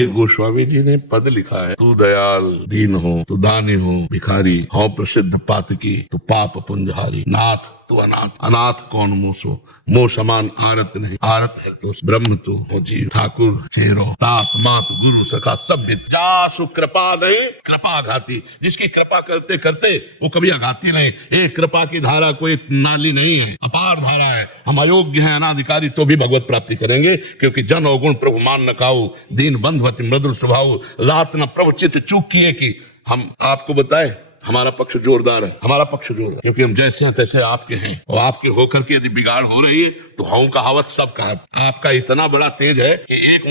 एक गोस्वामी जी ने पद लिखा है, तू दयाल दीन हो तो दानी हो भिखारी हो, प्रसिद्ध पातकी तो पाप पुंजहारी, नाथ तू अनाथ अनाथ कौन मोसो, मो समान आरत नहीं, आरत है तो ब्रह्म तू हो जीव, ठाकुर चेरो तात मात गुरु सखा सब मित, जासु कृपा नहीं कृपा घाती, जिसकी कृपा करते करते वो कभी आघाती नहीं। एक कृपा की धारा कोई नाली नहीं है, अपार धारा है। हम अयोग्य हैं, अनाधिकारी, तो भी भगवत प्राप्ति करेंगे, क्योंकि जन अवगुण प्रभु मान न खाऊ, दीन बंधुवति मृदुल स्वभाव, रात न प्रभु चित्त चूक किए कि हम आपको बताए हमारा पक्ष जोरदार है, हमारा पक्ष जोर है, क्योंकि हम जैसे हैं तैसे आपके हैं, और आपके होकर के यदि बिगाड़ हो रही है तो हूं कहावत सब कहा। आपका इतना बड़ा तेज है कि एक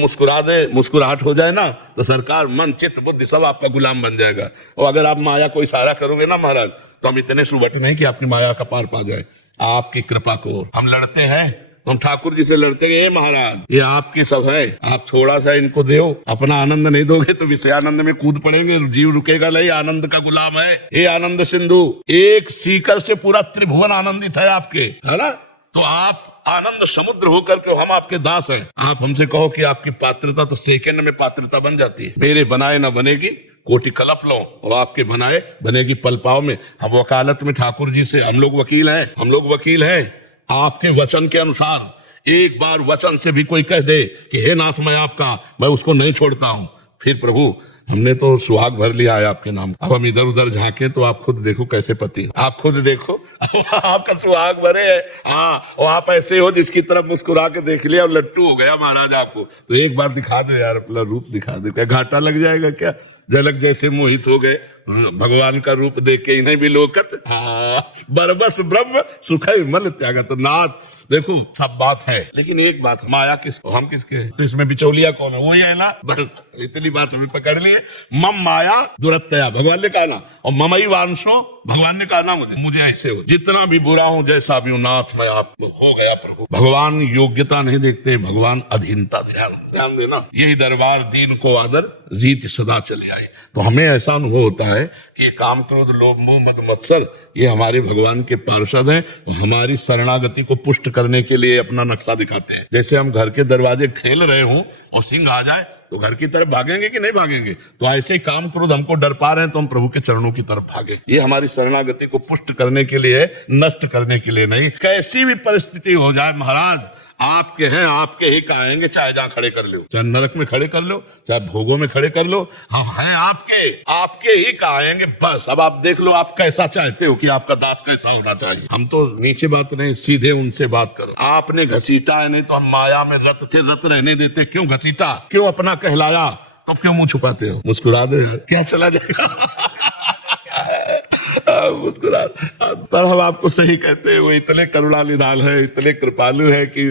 मुस्कुराहट हो जाए ना तो सरकार मन चित्त बुद्धि सब आपका गुलाम बन जाएगा। और अगर आप माया को इशारा करोगे ना महाराज, तो हम इतने सुबट नहीं कि आपकी माया का पार पा जाए। आपकी कृपा को हम लड़ते हैं, हम ठाकुर जी से लड़ते हैं, ये महाराज ये आपकी सब है, आप थोड़ा सा इनको दो, अपना आनंद नहीं दोगे तो विषय आनंद में कूद पड़ेंगे, जीव रुकेगा नहीं, आनंद का गुलाम है। ये आनंद सिंधु एक सीकर से पूरा त्रिभुवन आनंदित है आपके, है ना। तो आप आनंद समुद्र होकर के हम आपके दास हैं। आप हमसे कहो कि आपकी पात्रता, तो सेकंड में पात्रता बन जाती है। मेरे बनाए ना बनेगी कोटि कलप लो, और आपके बनाए बनेगी पलपाव में। हम वकालत में ठाकुर जी से, हम लोग वकील हैं आपके वचन के अनुसार। एक बार वचन से भी कोई कह दे कि हे नाथ मैं आपका, मैं उसको नहीं छोड़ता हूं। फिर प्रभु हमने तो सुहाग भर लिया है आपके नाम। अब हम इधर उधर झांके तो आप खुद देखो कैसे पति, आप खुद देखो आपका सुहाग भरे है। हाँ, और आप ऐसे हो जिसकी तरफ मुस्कुरा के देख लिया और लट्टू हो गया महाराज आपको। तो एक बार दिखा दो यार, अपना रूप दिखा दो, क्या घाटा लग जाएगा क्या। झलक जैसे मोहित हो गए भगवान का रूप देख के, इन्हें भी लोकत बरबस ब्रह्म सुख मल त्यागा। तो नाथ देखो सब बात है, लेकिन एक बात, माया किसको, हम किसके, तो इसमें बिचौलिया कौन है, वही है ना। बस इतनी बात हमें पकड़ लिए। मम माया दुरत्या, भगवान ने कहा ना, और ममई वांशो, भगवान ने कहा ना मुझे ऐसे हो, जितना भी बुरा हूं जैसा भी हूं नाथ मैं आप हो गया प्रभु। भगवान योग्यता नहीं देखते, भगवान अधीनता। ध्यान देना, यही दरबार दीन को आदर जीत सदा चले आए। तो हमें ऐसा अनुभव होता है कि काम क्रोध लोभ मोह मद मत्सर ये हमारे भगवान के पार्षद हैं, हमारी शरणागति को पुष्ट करने के लिए अपना नक्शा दिखाते हैं। जैसे हम घर के दरवाजे खेल रहे हों और सिंह आ जाए तो घर की तरफ भागेंगे कि नहीं भागेंगे, तो ऐसे ही काम क्रोध हमको डर पा रहे हैं तो हम प्रभु के चरणों की तरफ भागे। ये हमारी शरणागति को पुष्ट करने के लिए, नष्ट करने के लिए नहीं। कैसी भी परिस्थिति हो जाए महाराज, आपके हैं, आपके ही कहेंगे, चाहे जहां खड़े कर लो, चाहे नरक में खड़े कर लो, चाहे भोगों में खड़े कर लो, हम हैं आपके ही कहेंगे। बस अब आप देख लो आप कैसा चाहते हो कि आपका दास कैसा होना चाहिए। हम तो नीचे बात नहीं, सीधे उनसे बात करो। आपने घसीटा है, नहीं तो हम माया में रत थे, रत रहने देते। क्यों घसीटा, क्यों अपना कहलाया, तो क्यों मुंह छुपाते हो। मुस्कुरा दे, क्या चला जाएगा मुस्कुरा। पर हम आपको सही कहते हैं, वो इतने करुणा निधान है, इतने कृपालु है कि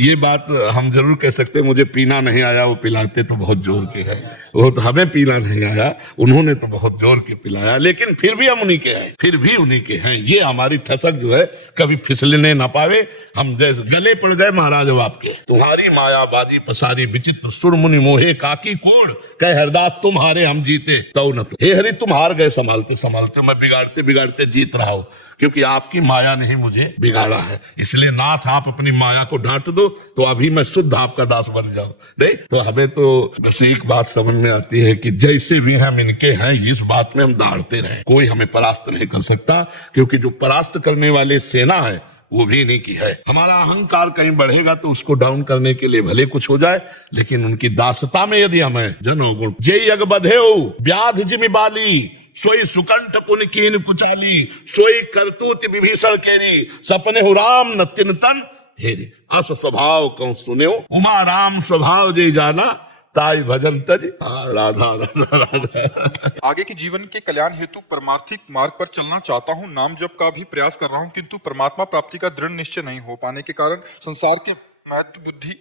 ये बात हम जरूर कह सकते हैं। मुझे पीना नहीं आया, वो पिलाते तो बहुत जोर के है। वो तो हमें पीना नहीं आया, उन्होंने तो बहुत जोर के पिलाया, लेकिन फिर भी हम उन्हीं के हैं, फिर भी उन्हीं के हैं। ये हमारी ठसक जो है कभी फिसलने ना पावे, हम जैसे गले पड़ गए महाराज अब आपके। तुम्हारी माया बाजी पसारी विचित्र सुर मुनि मोहे काकी कूड़, कह हरदास तुम्हारे हम जीते तो न। हे हरि तुम हार गए संभालते संभालते, मैं बिगाड़ते बिगाड़ते जीत रहा हूं, क्योंकि आपकी माया ने ही मुझे बिगाड़ा है। इसलिए नाथ आप अपनी माया को डांट दो तो अभी मैं शुद्ध आपका दास बन जाऊं। नहीं तो हमें तो बस एक बात समझ में आती है कि जैसे भी हम इनके हैं, इस बात में हम दौड़ते रहे, कोई हमें परास्त नहीं कर सकता, क्योंकि जो परास्त करने वाले सेना है वो भी नहीं की है। हमारा अहंकार कहीं बढ़ेगा तो उसको डाउन करने के लिए भले कुछ हो जाए, लेकिन उनकी दासता में यदि हमें जनोगुण जय यग बधेऊ व्याध जिमि बाली, सोई सुकंठ पुन कीन कुचाली, सोई करतूत विभीषण केरी, सपने हो राम न तिनतन हेरी, अस स्वभाव कौन सुन्यो, उमा राम स्वभाव जय जाना, ताई भजन तज राधा राधा राधा। आगे के जीवन के कल्याण हेतु परमार्थिक मार्ग पर चलना चाहता हूँ, नाम जप का भी प्रयास कर रहा हूँ, किंतु परमात्मा प्राप्ति का दृढ़ निश्चय नहीं हो पाने के कारण संसार के महत्व बुद्धि।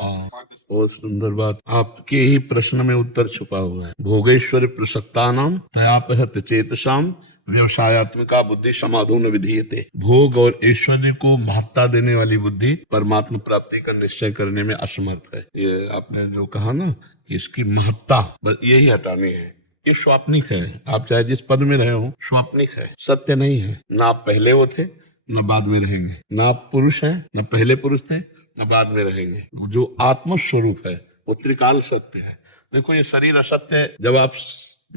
बहुत सुंदर बात, आपके ही प्रश्न में उत्तर छुपा हुआ है। भोगेश्वर प्रसक्तानाम तयापहत चेतसाम व्यवसायत्मिका बुद्धि समाधो न विधीयते। भोग और ऐश्वर्य को महत्ता देने वाली बुद्धि परमात्मा प्राप्ति का निश्चय करने में असमर्थ है। ये आपने जो कहा ना कि इसकी महत्ता बस यही हटानी है। ये स्वाप्निक है, आप चाहे जिस पद में रहे हो स्वाप्निक है, सत्य नहीं है। ना आप पहले वो थे न बाद में रहेंगे, ना आप पुरुष हैं न पहले पुरुष थे न बाद में रहेंगे। जो आत्म स्वरूप है वो त्रिकाल सत्य है। देखो ये शरीर असत्य है। जब आप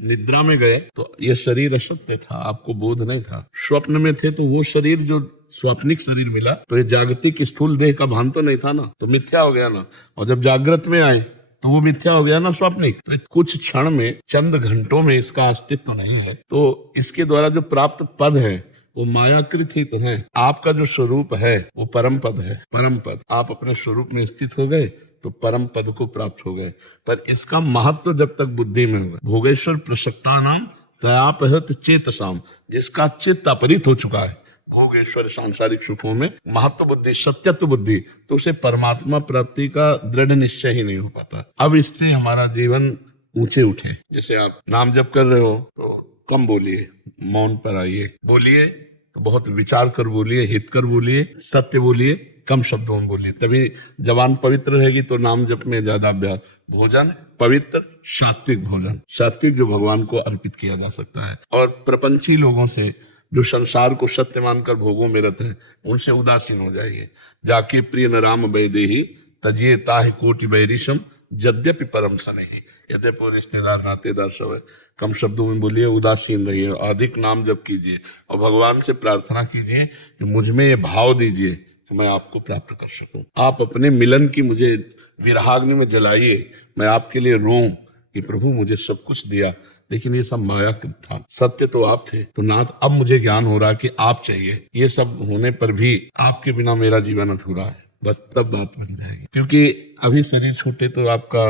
निद्रा में गए तो ये शरीर असत्य था, आपको बोध नहीं था। स्वप्न में थे तो वो शरीर जो स्वाप्निक शरीर मिला, तो ये जागतिक स्थूल देह का भान तो नहीं था ना, तो मिथ्या हो गया ना। और जब जागृत में आए तो वो मिथ्या हो गया ना, स्वाप्निक। तो कुछ क्षण में, चंद घंटों में इसका अस्तित्व नहीं है। तो इसके द्वारा जो प्राप्त पद है वो मायाकृत ही तो है। आपका जो स्वरूप है वो परम पद है। परम पद, आप अपने स्वरूप में स्थित हो गए तो परम पद को प्राप्त हो गए। पर इसका महत्व जब तक बुद्धि में होगा। भोगेश्वर प्रसक्ता नाम तयापहत चेतसाम, जिसका चित्त अपहृत हो चुका है भोगेश्वर सांसारिक सुखों में, महत्व बुद्धि, सत्यत्व बुद्धि, तो उसे परमात्मा प्राप्ति का दृढ़ निश्चय ही नहीं हो पाता। अब इससे हमारा जीवन ऊंचे उठे। जैसे आप नाम जप कर रहे हो तो कम बोलिए, मौन पर आइए। बोलिए तो बहुत विचार कर बोलिए, हित कर बोलिए, सत्य बोलिए, कम शब्दों में बोलिए। तभी जबान पवित्र रहेगी तो नाम जप में ज्यादा अभ्यास। भोजन पवित्र, सात्विक भोजन, सात्विक जो भगवान को अर्पित किया जा सकता है। और प्रपंची लोगों से, जो संसार को सत्य मानकर भोगों में रहते हैं, उनसे उदासीन हो जाइए। जाके प्रिय न राम वैदेही तजिए ताहि कोटि वैरिशम यद्यपि परम सनेही। यद्यपि रिश्तेदार नातेदार सब है, कम शब्दों में बोलिए, उदासीन रहिए, अधिक नाम जप कीजिए और भगवान से प्रार्थना कीजिए कि मुझ में ये भाव दीजिए कि मैं आपको प्राप्त कर सकूं। आप अपने मिलन की मुझे विरहाग्नि में जलाइए, मैं आपके लिए रोऊं कि प्रभु मुझे सब कुछ दिया लेकिन ये सब मायाकृत था, सत्य तो आप थे। तो नाथ अब मुझे ज्ञान हो रहा कि आप चाहिए। ये सब होने पर भी आपके बिना मेरा जीवन अधूरा है। बस तब बात बन जाएगी। क्योंकि अभी शरीर छोटे तो आपका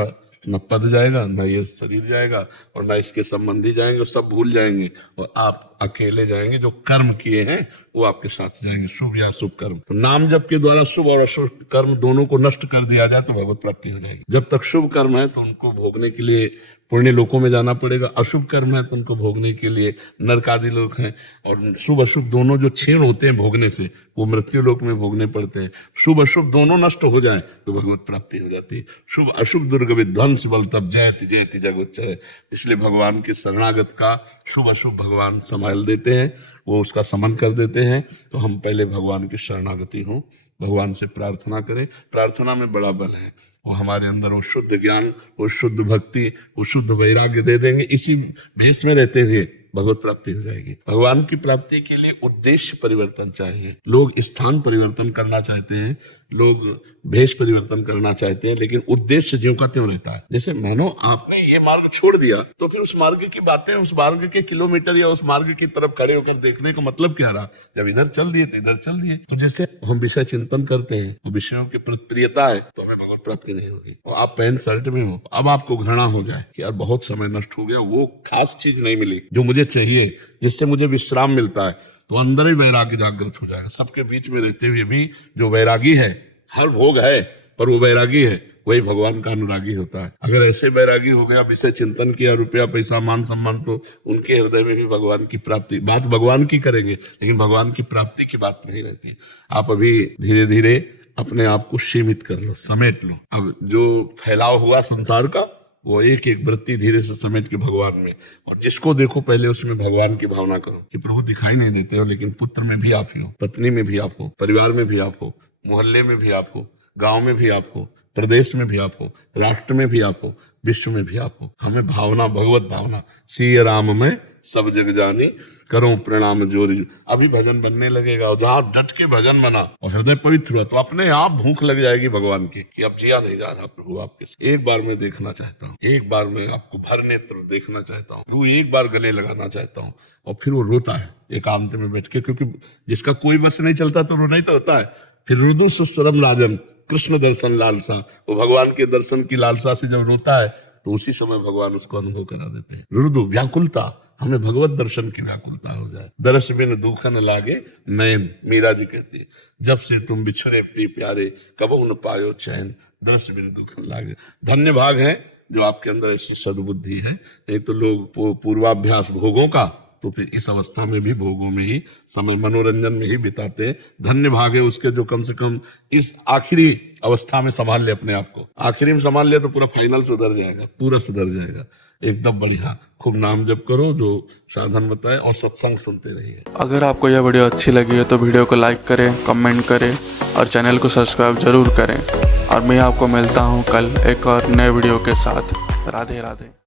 न पद जाएगा, न ये शरीर जाएगा, और न इसके संबंधी जाएंगे, सब भूल जाएंगे और आप अकेले जाएंगे। जो कर्म किए हैं वो आपके साथ जाएंगे, शुभ या अशुभ कर्म। तो नाम जप के द्वारा शुभ और अशुभ कर्म दोनों को नष्ट कर दिया जाए तो भगवत प्राप्ति हो जाएगी। जब तक शुभ कर्म है तो उनको भोगने के लिए पुण्य लोकों में जाना पड़ेगा, अशुभ कर्म है तो उनको भोगने के लिए नरक आदि लोक हैं। और शुभ अशुभ दोनों जो क्षीण होते हैं भोगने से, वो मृत्यु लोक में भोगने पड़ते हैं। शुभ अशुभ दोनों नष्ट हो जाए तो भगवत प्राप्ति हो जाती है। शुभ अशुभ दुर्ग विध्वंस बल तब जयति जयति जगोच्चय। इसलिए भगवान के शरणागत का शुभ अशुभ भगवान संभाल देते हैं, वो उसका समन कर देते हैं। तो हम पहले भगवान की शरणागति हों, भगवान से प्रार्थना करें। प्रार्थना में बड़ा बल है। वो हमारे अंदर वो शुद्ध ज्ञान, वो शुद्ध भक्ति, वो शुद्ध वैराग्य दे देंगे। इसी भेष में रहते हुए भगवत प्राप्ति हो जाएगी। भगवान की प्राप्ति के लिए उद्देश्य परिवर्तन चाहिए। लोग स्थान परिवर्तन करना चाहते हैं, लोग भेष परिवर्तन करना चाहते हैं, लेकिन उद्देश्य ज्यों का त्यों रहता है। जैसे मानो आपने ये मार्ग छोड़ दिया तो फिर उस मार्ग की बातें, उस मार्ग के किलोमीटर या उस मार्ग की तरफ खड़े होकर देखने का मतलब क्या रहा। जब इधर चल दिए तो इधर चल दिए। तो जैसे हम विषय चिंतन करते हैं, तो विषयों की प्रियता है तो हमें भगवत प्राप्ति नहीं होगी। और आप पैंट शर्ट में हो, अब आपको घृणा हो जाए कि यार बहुत समय नष्ट हो गया, वो खास चीज नहीं मिली जो मुझे चाहिए, जिससे मुझे विश्राम मिलता है, तो अंदर ही वैराग्य जागृत हो जाएगा। सबके बीच में रहते हुए भी जो वैरागी है, हर भोग है पर वो वैरागी है, वही भगवान का अनुरागी होता है। अगर ऐसे वैरागी हो गया, विषय चिंतन किया, रुपया पैसा मान सम्मान, तो उनके हृदय में भी भगवान की प्राप्ति, बात भगवान की करेंगे लेकिन भगवान की प्राप्ति की बात नहीं रहती। आप अभी धीरे धीरे अपने आप को सीमित कर लो, समेट लो। अब जो फैलाव हुआ संसार का, वो एक एक वृत्ति धीरे से समेट के भगवान में, और जिसको देखो पहले उसमें भगवान की भावना करो कि प्रभु दिखाई नहीं देते हो लेकिन पुत्र में भी आप हो, पत्नी में भी आप हो, परिवार में भी आप हो, मोहल्ले में भी आप हो, गांव में भी आप हो, प्रदेश में भी आप हो, राष्ट्र में भी आप हो, विश्व में भी आप हो। हमें भावना, भगवत भावना, सिय राम में सब जग जानी, करो प्रणाम जोरी। अभी भजन बनने लगेगा और जहां डट के भजन बना और हृदय पवित्र हुआ तो अपने आप भूख लग जाएगी भगवान की कि अब जिया नहीं जा रहा प्रभु आपके साथ। एक बार मैं देखना चाहता हूँ, एक बार मैं आपको भर नेत्र देखना चाहता हूँ, प्रभु एक बार गले लगाना चाहता हूँ। और फिर वो रोता है एकांत में बैठ के, क्योंकि जिसका कोई बस नहीं चलता तो रोना ही तो होता है। फिर रुदु सुस्वरम राजन कृष्ण दर्शन लालसा, वो भगवान के दर्शन की लालसा से जब रोता है तो उसी समय भगवान उसको अनुभव करा देते हैं। रुदु व्याकुलता, हमें भगवत दर्शन की व्याकुलता हो जाए। दरस बिन दुख न लागे नयन, मीरा जी कहती है, जब से तुम बिछड़े प्रिय प्यारे कबहु न पायो चैन, दरस बिन दुख न लागे। धन्य भाग है जो आपके अंदर ऐसी सद्बुद्धि है। नहीं तो लोग पूर्वाभ्यास भोगों का, तो फिर इस अवस्था में भी भोगों में ही समय, मनोरंजन में ही बिताते हैं। धन्य भाग है उसके जो कम से कम इस आखिरी अवस्था में संभाल ले अपने आप को। आखिरी में संभाल ले तो पूरा फाइनल सुधर जाएगा, पूरा सुधर जाएगा एकदम बढ़िया। खूब नाम जप करो जो साधन बताए और सत्संग सुनते रहिए। अगर आपको यह वीडियो अच्छी लगी है तो वीडियो को लाइक करें, कमेंट करें और चैनल को सब्सक्राइब जरूर करें। और मैं आपको मिलता हूँ कल एक और नए वीडियो के साथ। राधे राधे।